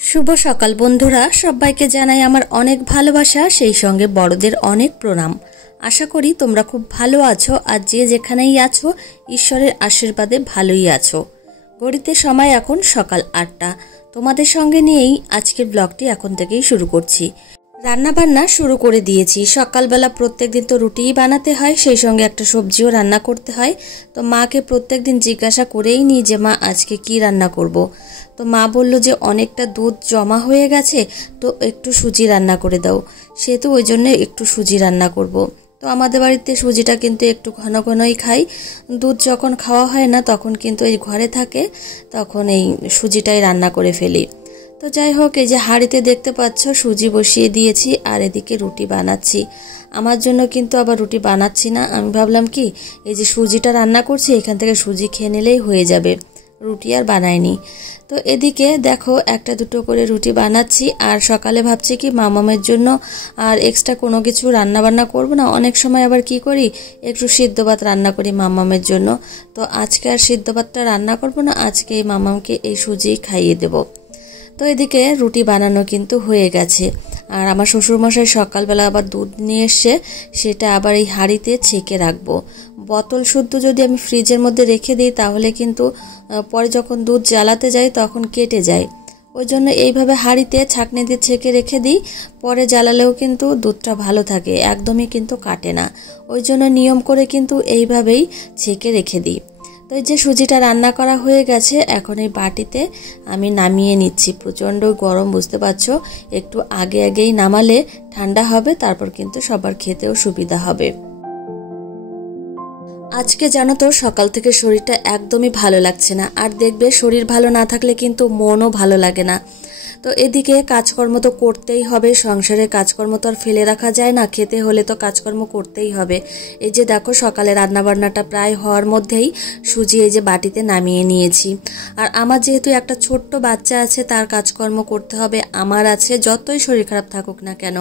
शुभ सकाल बंधुरा सबाइके जानाई आमार अनेक भालोबासा सेई संगे बड़ोदेर अनेक प्रणाम। आशा करी तोमरा खूब भालो आछो और जे जेखानेई आछो ईश्वरेर आशीर्वादे भालोई आछो। घड़िते समय एखन सकाल 8टा। तोमादेर संगे नियेई आजकेर ब्लगटी एखन थेकेई शुरू करछि। रान्ना बान्ना शुरू करे दिएछि। सकालबेला प्रत्येक दिन तो रुटिई बानाते हय, सेई संगे एकटा सब्जिओ रान्ना करते हय। तो माके प्रत्येक दिन जिज्ञासा करेई नी जे मा आजके कि रान्ना करब। तो मा बोललो जे अनेकटा दूध जमा हये गेछे, तो एकटू सुजी रान्ना करे दाओ। सेहेतु ओई जन्य एकटू सुजी रान्ना करब। तो आमादेर बाड़ीते सुजिटा किन्तु एकटू घन घनई खाई। दूध जखन खाওয়া হয় না তখন কিন্তু এই ঘরে থাকে, তখন এই সুজিটাই রান্না করে ফেলি। তো যাই হোক, এই যে হাঁড়িতে দেখতে পাচ্ছ সুজি বসিয়ে দিয়েছি আর এদিকে রুটি বানাচ্ছি। আমার জন্য কিন্তু আবার রুটি বানাচ্ছি না, আমি ভাবলাম কি এই যে সুজিটা রান্না করছি এখান থেকে সুজি খেয়ে নিলেই হয়ে যাবে, রুটি আর বানাইনি। তো এদিকে দেখো একটা দুটো করে রুটি বানাচ্ছি আর সকালে ভাবছি কি মামামের জন্য আর এক্সট্রা কোনো কিছু রান্না বান্না করব না। অনেক সময় আবার কি করি একটু সিদ্ধ ভাত রান্না করি মামামের জন্য। তো আজকে আর সিদ্ধ ভাতটা রান্না করব না, আজকে এই মামামকে এই সুজি খাইয়ে দেব। তো এদিকে রুটি বানানো কিন্তু হয়ে গেছে আর আমার শ্বশুরমশাই সকালবেলা আবার দুধ নিয়ে এসে সেটা আবার এই হাঁড়িতে ছেঁকে রাখবো। বোতল শুদ্ধ যদি আমি ফ্রিজের মধ্যে রেখে দিই তাহলে কিন্তু পরে যখন দুধ জ্বালাতে যাই তখন কেটে যায়। ওই জন্য এইভাবে হাঁড়িতে ছাঁকনি দিয়ে ছেঁকে রেখে দিই, পরে জ্বালালেও কিন্তু দুধটা ভালো থাকে, একদমই কিন্তু কাটে না। ওই জন্য নিয়ম করে কিন্তু এইভাবেই ছেঁকে রেখে দিই। তো এই যে সুজিটা রান্না করা হয়ে গেছে, এখন এই বাটিতে আমি নামিয়ে নিচ্ছি। প্রচণ্ড গরম, বুঝতে পারছো, একটু আগে আগেই নামালে ঠান্ডা হবে, তারপর কিন্তু সবার খেতেও সুবিধা হবে। আজকে জানো তো সকাল থেকে শরীরটা একদমই ভালো লাগছে না, আর দেখবে শরীর ভালো না থাকলে কিন্তু মনও ভালো লাগে না। তো এদিকে কাজকর্ম তো করতেই হবে, সংসারের কাজকর্ম তো আর ফেলে রাখা যায় না, খেতে হলে তো কাজকর্ম করতেই হবে। এই যে দেখো সকালে রান্নাবান্নাটা প্রায় হওয়ার মধ্যেই সুজি এই যে বাটিতে নামিয়ে নিয়েছি। আর আমার যেহেতু একটা ছোট্ট বাচ্চা আছে, তার কাজকর্ম করতে হবে, আমার আছে, যতই শরীর খারাপ থাকুক না কেন।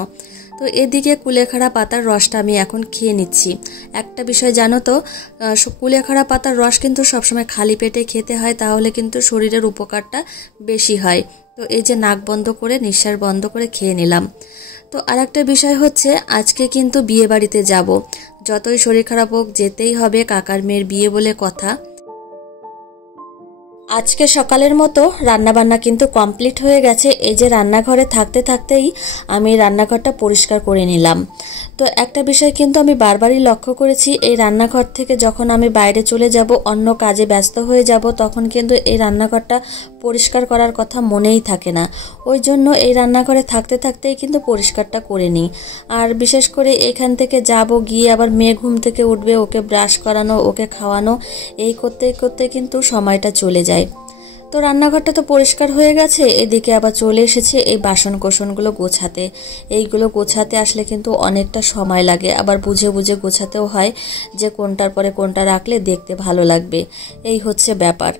তো এদিকে কুলেখাড়া পাতার রসটা আমি এখন খেয়ে নিচ্ছি। একটা বিষয় জানো তো, কুলেখাড়া পাতার রস কিন্তু সবসময় খালি পেটে খেতে হয়, তাহলে কিন্তু শরীরের উপকারটা বেশি হয়। তো এই যে নাক বন্ধ করে নিঃশ্বাস বন্ধ করে খেয়ে নিলাম। তো আর একটা বিষয় হচ্ছে, আজকে কিন্তু বিয়ে বাড়িতে যাব, যতই শরীর খারাপ হোক যেতেই হবে, কাকার মেয়ের বিয়ে বলে কথা। আজকে সকালের মতো রান্নাবান্না কিন্তু কমপ্লিট হয়ে গেছে। এই যে রান্নাঘরে থাকতে থাকতেই আমি রান্নাঘরটা পরিষ্কার করে নিলাম। তো একটা বিষয় কিন্তু আমি বারবারই লক্ষ্য করেছি, এই রান্নাঘর থেকে যখন আমি বাইরে চলে যাব, অন্য কাজে ব্যস্ত হয়ে যাব, তখন কিন্তু এই রান্নাঘরটা পরিষ্কার করার কথা মনেই থাকে না। ওই জন্য এই রান্নাঘরে থাকতে থাকতেই কিন্তু পরিষ্কারটা করে নিই। আর বিশেষ করে এখান থেকে যাব, গিয়ে আবার মেয়ে ঘুম থেকে উঠবে, ওকে ব্রাশ করানো, ওকে খাওয়ানো, এই করতে করতে কিন্তু সময়টা চলে যায়। তো রান্নাঘরটা তো পরিষ্কার হয়ে গেছে, এদিকে আবার চলে এসেছে এই বাসন কোসনগুলো গোছাতে। এইগুলো গোছাতে আসলে কিন্তু অনেকটা সময় লাগে, আবার বুঝে বুঝে গোছাতেও হয় যে কোনটার পরে কোনটা রাখলে দেখতে ভালো লাগবে। এই হচ্ছে ব্যাপার।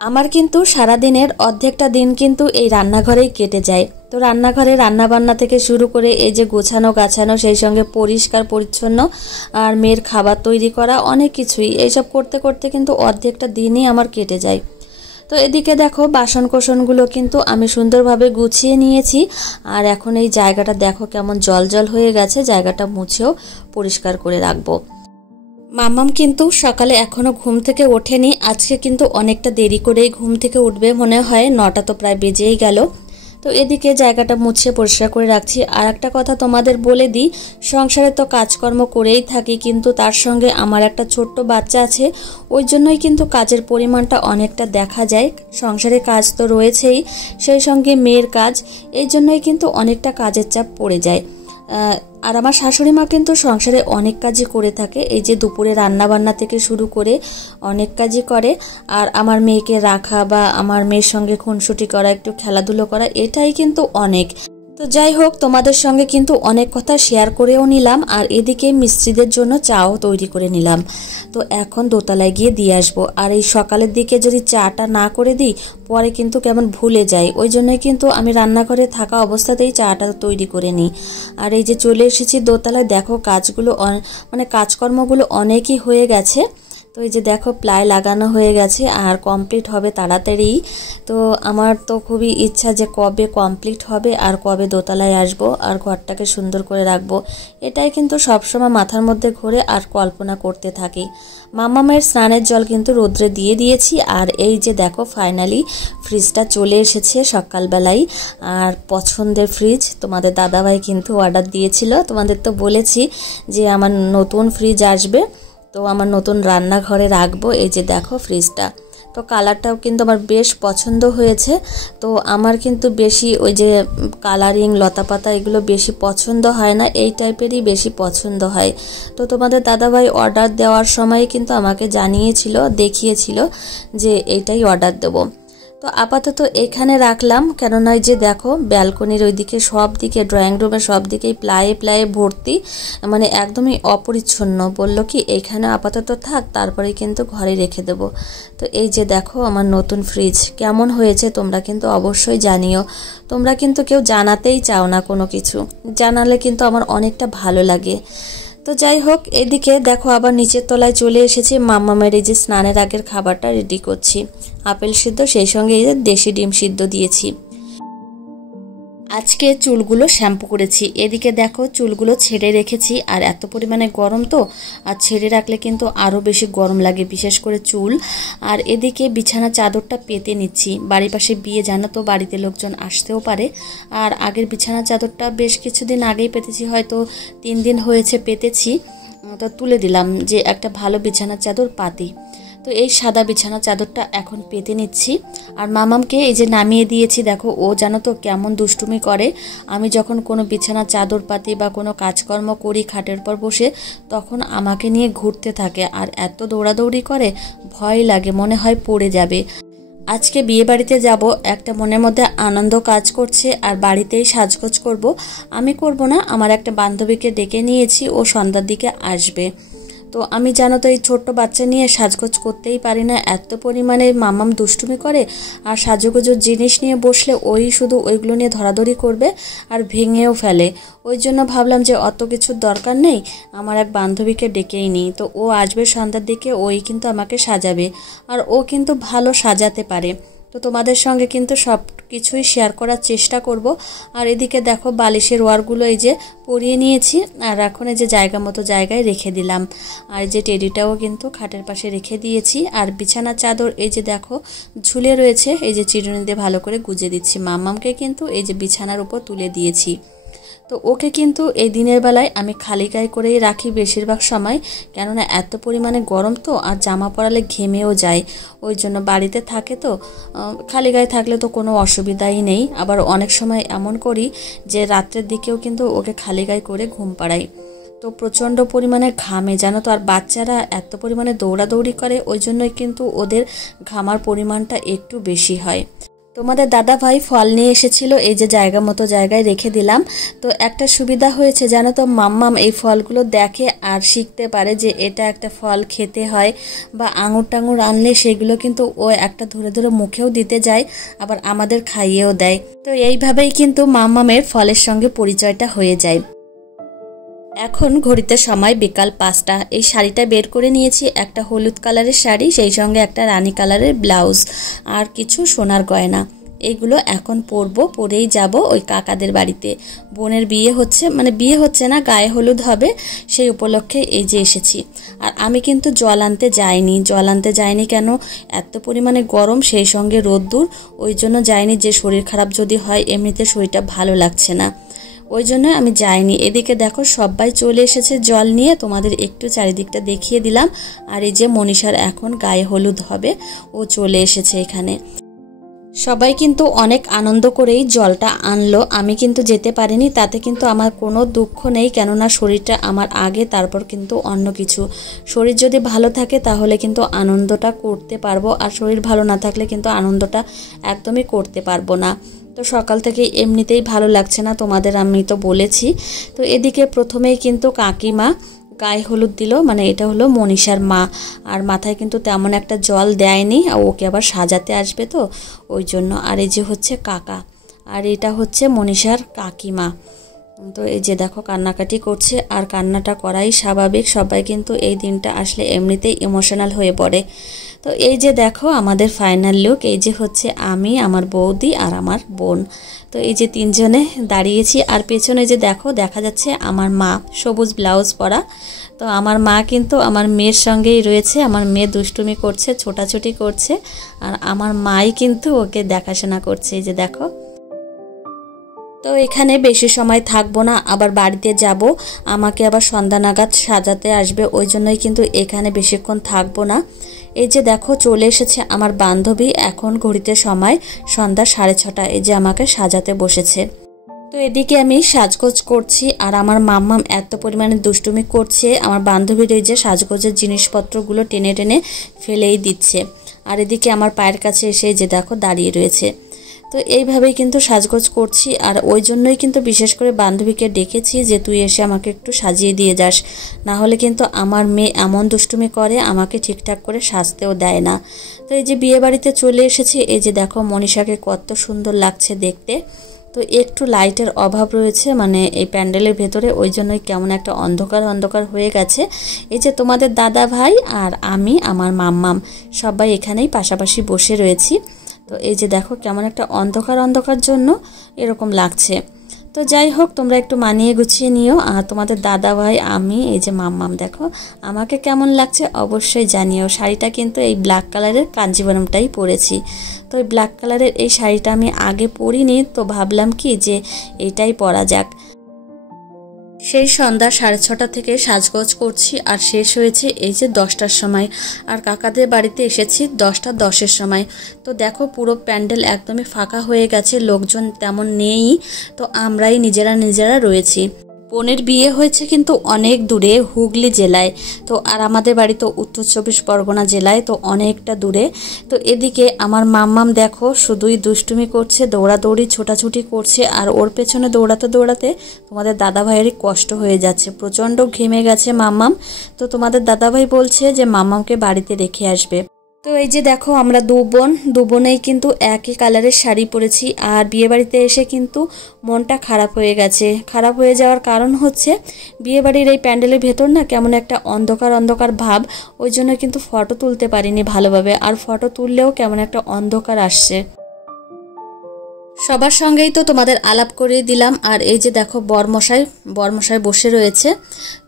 আমার কিন্তু সারাদিনের অর্ধেকটা দিন কিন্তু এই রান্নাঘরেই কেটে যায়। তো রান্নাঘরে রান্নাবান্না থেকে শুরু করে এই যে গোছানো গাছানো, সেই সঙ্গে পরিষ্কার পরিচ্ছন্ন আর মেয়ের খাবার তৈরি করা, অনেক কিছুই এইসব করতে করতে কিন্তু অর্ধেকটা দিনই আমার কেটে যায়। তো এদিকে দেখো বাসন কোসনগুলো কিন্তু আমি সুন্দরভাবে গুছিয়ে নিয়েছি। আর এখন এই জায়গাটা দেখো কেমন জল জল হয়ে গেছে, জায়গাটা মুছেও পরিষ্কার করে রাখবো। মাম্মাম কিন্তু সকালে এখনো ঘুম থেকে ওঠেনি, আজকে কিন্তু অনেকটা দেরি করেই ঘুম থেকে উঠবে, মনে হয় 9টা তো প্রায় বেজেই গেল। তো এদিকে জায়গাটা মুছে পরিষ্কার করে রাখছি। আর একটা কথা তোমাদের বলে দিই, সংসারে তো কাজকর্ম করেই থাকি, কিন্তু তার সঙ্গে আমার একটা ছোট্ট বাচ্চা আছে, ওই জন্যই কিন্তু কাজের পরিমাণটা অনেকটা দেখা যায়। সংসারে কাজ তো রয়েছেই, সেই সঙ্গে মেয়ের কাজ, এই জন্যই কিন্তু অনেকটা কাজের চাপ পড়ে যায়। আর আমার শাশুড়ি মা কিন্তু সংসারে অনেক কাজই করে থাকে, এই যে দুপুরে রান্না বান্না থেকে শুরু করে অনেক কাজই করে। আর আমার মেয়েকে রাখা বা আমার মেয়ের সঙ্গে খুনসুটি করা, একটু খেলাধুলো করা, এটাই কিন্তু অনেক। তো যাই হোক, তোমাদের সঙ্গে কিন্তু অনেক কথা শেয়ার করেও নিলাম। আর এদিকে মিস্ত্রিদের জন্য চাও তৈরি করে নিলাম। তো এখন দোতলায় গিয়ে দিয়ে আসবো। আর এই সকালের দিকে যদি চাটা না করে দিই পরে কিন্তু কেমন ভুলে যাই, ওই জন্যই কিন্তু আমি রান্নাঘরে থাকা অবস্থাতেই চাটা তৈরি করে নিই। আর এই যে চলে এসেছি দোতলায়, দেখো কাজগুলো মানে কাজকর্মগুলো অনেকই হয়ে গেছে। তো তো এই যে দেখো প্লাই লাগানো হয়ে গেছে আর কমপ্লিট হবে তাড়াতাড়ি। তো আমার তো খুবই ইচ্ছা যে কবে কমপ্লিট হবে আর কবে দোতলায় আসব আর ঘরটাকে সুন্দর করে রাখবো, এটাই কিন্তু সবসময় মাথার মধ্যে ঘুরে আর কল্পনা করতে থাকি। মামামের স্নানের জল কিন্তু রোদ্রে দিয়ে দিয়েছি আর এই যে দেখো ফাইনালি ফ্রিজটা চলে এসেছে সকালবেলায়। আর পছন্দের ফ্রিজ, তোমাদের দাদাভাই কিন্তু অর্ডার দিয়েছিল, তোমাদের তো বলেছি যে আমার নতুন ফ্রিজ আসবে, তো আমার নতুন রান্নাঘরে রাখবো। এই যে দেখো ফ্রিজটা, তো কালারটাও কিন্তু আমার বেশ পছন্দ হয়েছে। তো আমার কিন্তু বেশি ওই যে কালারিং লতাপাতা এগুলো বেশি পছন্দ হয় না, এই টাইপেরই বেশি পছন্দ হয়। তো তোমাদের দাদাভাই অর্ডার দেওয়ার সময় কিন্তু আমাকে জানিয়েছিল, দেখিয়েছিল যে এইটাই অর্ডার দেবো। তো আপাতত এখানে রাখলাম, কেননা যে দেখো ব্যালকনির ওইদিকে সব দিকে, ড্রয়িং রুমের সব দিকেই প্লায়ে প্লায়ে ভর্তি, মানে একদমই অপরিচ্ছন্ন। বললো কি এখানে আপাতত থাক, তারপরে কিন্তু ঘরে রেখে দেব। তো এই যে দেখো আমার নতুন ফ্রিজ কেমন হয়েছে তোমরা কিন্তু অবশ্যই জানিও। তোমরা কিন্তু কেউ জানাতেই চাও না কোনো কিছু, জানালে কিন্তু আমার অনেকটা ভালো লাগে। তো যাই হোক, এদিকে দেখো আবার নিচের তলায় চলে এসেছি, মাম্মামের এই যে স্নানের আগের খাবারটা রেডি করছি। আপেল সিদ্ধ, সেই সঙ্গে এই যে দেশি ডিম সিদ্ধ দিয়েছি। আজকে চুলগুলো শ্যাম্পু করেছি। এদিকে দেখো চুলগুলো ছেড়ে রেখেছি, আর এত পরিমাণে গরম তো, আর ছেড়ে রাখলে কিন্তু আরও বেশি গরম লাগে, বিশেষ করে চুল। আর এদিকে বিছানা চাদরটা পেতে নিচ্ছি, বাড়ির পাশে বিয়ে, জানো তো বাড়িতে লোকজন আসতেও পারে। আর আগের বিছানা চাদরটা বেশ কিছুদিন আগেই পেতেছি, হয়তো 3 দিন হয়েছে পেতেছি, তো তুলে দিলাম যে একটা ভালো বিছানার চাদর পাতি। তো এই সাদা বিছানা চাদরটা এখন পেতে নিচ্ছি। আর মামামকে এই যে নামিয়ে দিয়েছি, দেখো ও জানো তো কেমন দুষ্টুমি করে। আমি যখন কোনো বিছানা চাদর পাতি বা কোনো কাজকর্ম করি খাটের পর বসে, তখন আমাকে নিয়ে ঘুরতে থাকে আর এত দৌড়াদৌড়ি করে, ভয় লাগে, মনে হয় পড়ে যাবে। আজকে বিয়ে বাড়িতে যাব, একটা মনের মধ্যে আনন্দ কাজ করছে, আর বাড়িতেই সাজগোজ করব। আমি করব না, আমার একটা বান্ধবীকে ডেকে নিয়েছি, ও সন্ধ্যার দিকে আসবে। তো আমি জানো তো এই ছোট্ট বাচ্চা নিয়ে সাজগোজ করতেই পারি না, এত পরিমাণে মামাম দুষ্টুমি করে। আর সাজুগুজুর জিনিস নিয়ে বসলে ওই শুধু ওইগুলো নিয়ে ধরাধরি করবে আর ভেঙেও ফেলে। ওই জন্য ভাবলাম যে অত কিছুর দরকার নেই, আমার এক বান্ধবীকে ডেকেই নিই। তো ও আসবে সন্ধ্যার দিকে, ওই কিন্তু আমাকে সাজাবে, আর ও কিন্তু ভালো সাজাতে পারে। তো তোমাদের সঙ্গে কিন্তু সব কিছুই শেয়ার করার চেষ্টা করব। আর এদিকে দেখো বালিশের ওয়ারগুলো এই যে পরিয়ে নিয়েছি, আর এখন এই যে জায়গা মতো জায়গায় রেখে দিলাম। আর এই যে টেডিটাও কিন্তু খাটের পাশে রেখে দিয়েছি। আর বিছানার চাদর এই যে দেখো ঝুলে রয়েছে, এই যে চিরুনি দিয়ে ভালো করে গুজে দিচ্ছি। মাম্মামকে কিন্তু এই যে বিছানার উপর তুলে দিয়েছি। তো ওকে কিন্তু এই দিনের বেলায় আমি খালি গায়ে করেই রাখি বেশিরভাগ সময়, কেননা এত পরিমাণে গরম তো, আর জামা পরালে ঘেমেও যায়। ওই জন্য বাড়িতে থাকে তো, খালি গায়ে থাকলে তো কোনো অসুবিধাই নেই। আবার অনেক সময় এমন করি যে রাত্রের দিকেও কিন্তু ওকে খালি গায়ে করে ঘুম পাড়াই। তো প্রচণ্ড পরিমাণে ঘামে জানো তো, আর বাচ্চারা এত পরিমাণে দৌড়াদৌড়ি করে, ওই জন্যই কিন্তু ওদের ঘামার পরিমাণটা একটু বেশি হয়। তোমাদের দাদা ভাই ফল নিয়ে এসেছিল, এই যে জায়গা মতো জায়গায় রেখে দিলাম। তো একটা সুবিধা হয়েছে জানো তো, মাম্মাম এই ফলগুলো দেখে আর শিখতে পারে যে এটা একটা ফল খেতে হয়, বা আঙুর টাঙুর আনলে সেগুলো কিন্তু ও একটা ধরে ধরে মুখেও দিতে যায়, আবার আমাদের খাইয়েও দেয়। তো এইভাবেই কিন্তু মাম্মামের ফলের সঙ্গে পরিচয়টা হয়ে যায়। এখন ঘড়িতে সময় বিকাল 5টা। এই শাড়িটা বের করে নিয়েছি, একটা হলুদ কালারের শাড়ি, সেই সঙ্গে একটা রানী কালারের ব্লাউজ, আর কিছু সোনার গয়না। এইগুলো এখন পরবো, পরেই যাব ওই কাকাদের বাড়িতে। বোনের বিয়ে হচ্ছে, মানে বিয়ে হচ্ছে না, গায়ে হলুদ হবে, সেই উপলক্ষে এই যে এসেছি। আর আমি কিন্তু জল আনতে যাইনি কেন, এত পরিমাণে গরম, সেই সঙ্গে রোদ্দুর, ওই জন্য যাইনি। যে শরীর খারাপ যদি হয়, এমনিতে শরীরটা ভালো লাগছে না, ওই জন্য আমি যাইনি। এদিকে দেখো সবাই চলে এসেছে জল নিয়ে, তোমাদের একটু চারিদিকটা দেখিয়ে দিলাম। আর এই যে মনীষার এখন গায়ে হলুদ হবে, ও চলে এসেছে এখানে। সবাই কিন্তু অনেক আনন্দ করেই জলটা আনলো, আমি কিন্তু যেতে পারিনি, তাতে কিন্তু আমার কোনো দুঃখ নেই, কেননা শরীরটা আমার আগে, তারপর কিন্তু অন্য কিছু। শরীর যদি ভালো থাকে তাহলে কিন্তু আনন্দটা করতে পারবো, আর শরীর ভালো না থাকলে কিন্তু আনন্দটা একদমই করতে পারবো না। তো সকাল থেকে এমনিতেই ভালো লাগছে না, তোমাদের আমি তো বলেছি। তো এদিকে প্রথমেই কিন্তু কাকিমা গায়ে হলুদ দিল, মানে এটা হলো মনীষার মা, আর মাথায় কিন্তু তেমন একটা জল দেয়নি, আর ওকে আবার সাজাতে আসবে তো ওই জন্য। আর এই যে হচ্ছে কাকা, আর এটা হচ্ছে মনীষার কাকিমা। তো এই যে দেখো কান্নাকাটি করছে, আর কান্নাটা করাই স্বাভাবিক, সবাই কিন্তু এই দিনটা আসলে এমনিতেই ইমোশনাল হয়ে পড়ে। তো এই যে দেখো আমাদের ফাইনাল লুক, এই যে হচ্ছে আমি, আমার বৌদি আর আমার বোন। তো এই যে তিনজনে দাঁড়িয়েছি, আর পেছনে যে দেখো দেখা যাচ্ছে আমার মা সবুজ ব্লাউজ পরা। তো আমার মা কিন্তু আমার মেয়ের সঙ্গেই রয়েছে, আমার মেয়ে দুষ্টুমি করছে, ছোটাছুটি করছে, আর আমার মাই কিন্তু ওকে দেখাশোনা করছে। এই যে দেখো। তো এখানে বেশি সময় থাকবো না, আবার বাড়িতে যাব, আমাকে আবার সন্ধ্যা নাগাদ সাজাতে আসবে, ওই জন্যই কিন্তু এখানে বেশিক্ষণ থাকবো না। এই যে দেখো চলে এসেছে আমার বান্ধবী, এখন ঘড়িতে সময় সন্ধ্যা 6:30। এই যে আমাকে সাজাতে বসেছে। তো এদিকে আমি সাজগোজ করছি, আর আমার মাম্মাম এত পরিমাণে দুষ্টুমি করছে, আমার বান্ধবীর এই যে সাজগোজের জিনিসপত্রগুলো টেনে টেনে ফেলেই দিচ্ছে। আর এদিকে আমার পায়ের কাছে এসে যে দেখো দাঁড়িয়ে রয়েছে। তো এইভাবেই কিন্তু সাজগোজ করছি, আর ওই জন্যই কিন্তু বিশেষ করে বান্ধবীকে ডেকেছি যে তুই এসে আমাকে একটু সাজিয়ে দিয়ে যাস, না হলে কিন্তু আমার মেয়ে এমন দুষ্টুমি করে, আমাকে ঠিকঠাক করে সাজতেও দেয় না। তো এই যে বিয়ে বাড়িতে চলে এসেছি, এই যে দেখো মনীষাকে কত সুন্দর লাগছে দেখতে। তো একটু লাইটের অভাব রয়েছে মানে এই প্যান্ডেলের ভেতরে, ওই জন্যই কেমন একটা অন্ধকার অন্ধকার হয়ে গেছে। এই যে তোমাদের দাদা ভাই আর আমি, আমার মাম্মাম সবাই এখানেই পাশাপাশি বসে রয়েছি। তো এই যে দেখো কেমন একটা অন্ধকার অন্ধকার জন্য এরকম লাগছে। তো যাই হোক, তোমরা একটু মানিয়ে গুছিয়ে নিও। আর তোমাদের দাদা ভাই, আমি, এই যে মাম্মাম দেখো আমাকে কেমন লাগছে অবশ্যই জানিও। শাড়িটা কিন্তু এই ব্ল্যাক কালারের কাঞ্জিভারমটাই পরেছি। তো এই ব্ল্যাক কালারের এই শাড়িটা আমি আগে পরিনি, তো ভাবলাম কি যে এইটাই পরা যাক। সেই সন্ধ্যা 6:30 থেকে সাজগোজ করছি, আর শেষ হয়েছে এই যে 10টার সময়। আর কাকাদের বাড়িতে এসেছি 10:10-এর সময়। তো দেখো পুরো প্যান্ডেল একদমই ফাঁকা হয়ে গেছে, লোকজন তেমন নেই, তো আমরাই নিজেরা রয়েছি। বোনের বিয়ে হয়েছে কিন্তু অনেক দূরে, হুগলি জেলায়। তো আর আমাদের বাড়ি তো উত্তর 24 পরগনা জেলায়, তো অনেকটা দূরে। তো এদিকে আমার মাম্মাম দেখো শুধুই দুষ্টুমি করছে, দৌড়াদৌড়ি ছোটাছুটি করছে, আর ওর পেছনে দৌড়াতে দৌড়াতে তোমাদের দাদাভাইয়েরই কষ্ট হয়ে যাচ্ছে, প্রচণ্ড ঘেমে গেছে মাম্মাম। তো তোমাদের দাদাভাই বলছে যে মাম্মামকে বাড়িতে রেখে আসবে। তো এই যে দেখো আমরা দু বোনেই কিন্তু একই কালারের শাড়ি পরেছি, আর বিয়েবাড়িতে এসে কিন্তু মনটা খারাপ হয়ে গেছে। খারাপ হয়ে যাওয়ার কারণ হচ্ছে বিয়েবাড়ির এই প্যান্ডেলের ভেতর না কেমন একটা অন্ধকার অন্ধকার ভাব, ওই জন্য কিন্তু ফটো তুলতে পারিনি ভালোভাবে, আর ফটো তুললেও কেমন একটা অন্ধকার আসছে। সবার সঙ্গেই তো তোমাদের আলাপ করে দিলাম। আর এই যে দেখো বরমশাই বসে রয়েছে।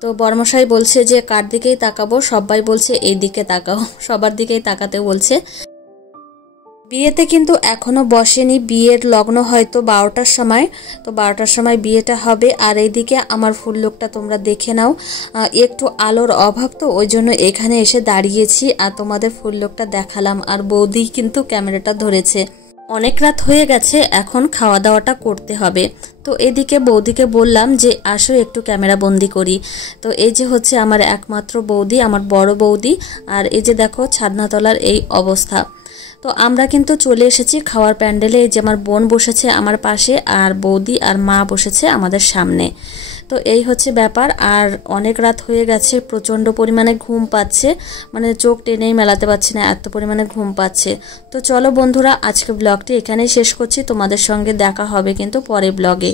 তো বরমশাই বলছে যে কার দিকেই তাকাবো, সবাই বলছে এই দিকে তাকাও, সবার দিকেই তাকাতে বলছে। বিয়েতে কিন্তু এখনো বসেনি, বিয়ের লগ্ন হয়তো 12টার সময়। তো 12টার সময় বিয়েটা হবে। আর এইদিকে আমার ফুল লুকটা তোমরা দেখে নাও, একটু আলোর অভাব, তো ওই জন্য এখানে এসে দাঁড়িয়েছি আর তোমাদের ফুল লুকটা দেখালাম। আর বৌদি কিন্তু ক্যামেরাটা ধরেছে। অনেক রাত হয়ে গেছে, এখন খাওয়া দাওয়াটা করতে হবে। তো এদিকে বৌদিকে বললাম যে আসো একটু ক্যামেরা বন্দি করি। তো এই যে হচ্ছে আমার একমাত্র বৌদি, আমার বড় বৌদি। আর এই যে দেখো ছাদনাতলার এই অবস্থা। তো আমরা কিন্তু চলে এসেছি খাওয়ার প্যান্ডেলে। এই যে আমার বোন বসেছে আমার পাশে, আর বৌদি আর মা বসেছে আমাদের সামনে। তো এই হচ্ছে ব্যাপার। আর অনেক রাত হয়ে গেছে, প্রচণ্ড পরিমাণে ঘুম পাচ্ছে, মানে চোখ টেনেই মেলাতে পারছি না, এত পরিমাণে ঘুম পাচ্ছে। তো চলো বন্ধুরা, আজকে ব্লগটি এখানেই শেষ করছি। তোমাদের সঙ্গে দেখা হবে কিন্তু পরের ব্লগে।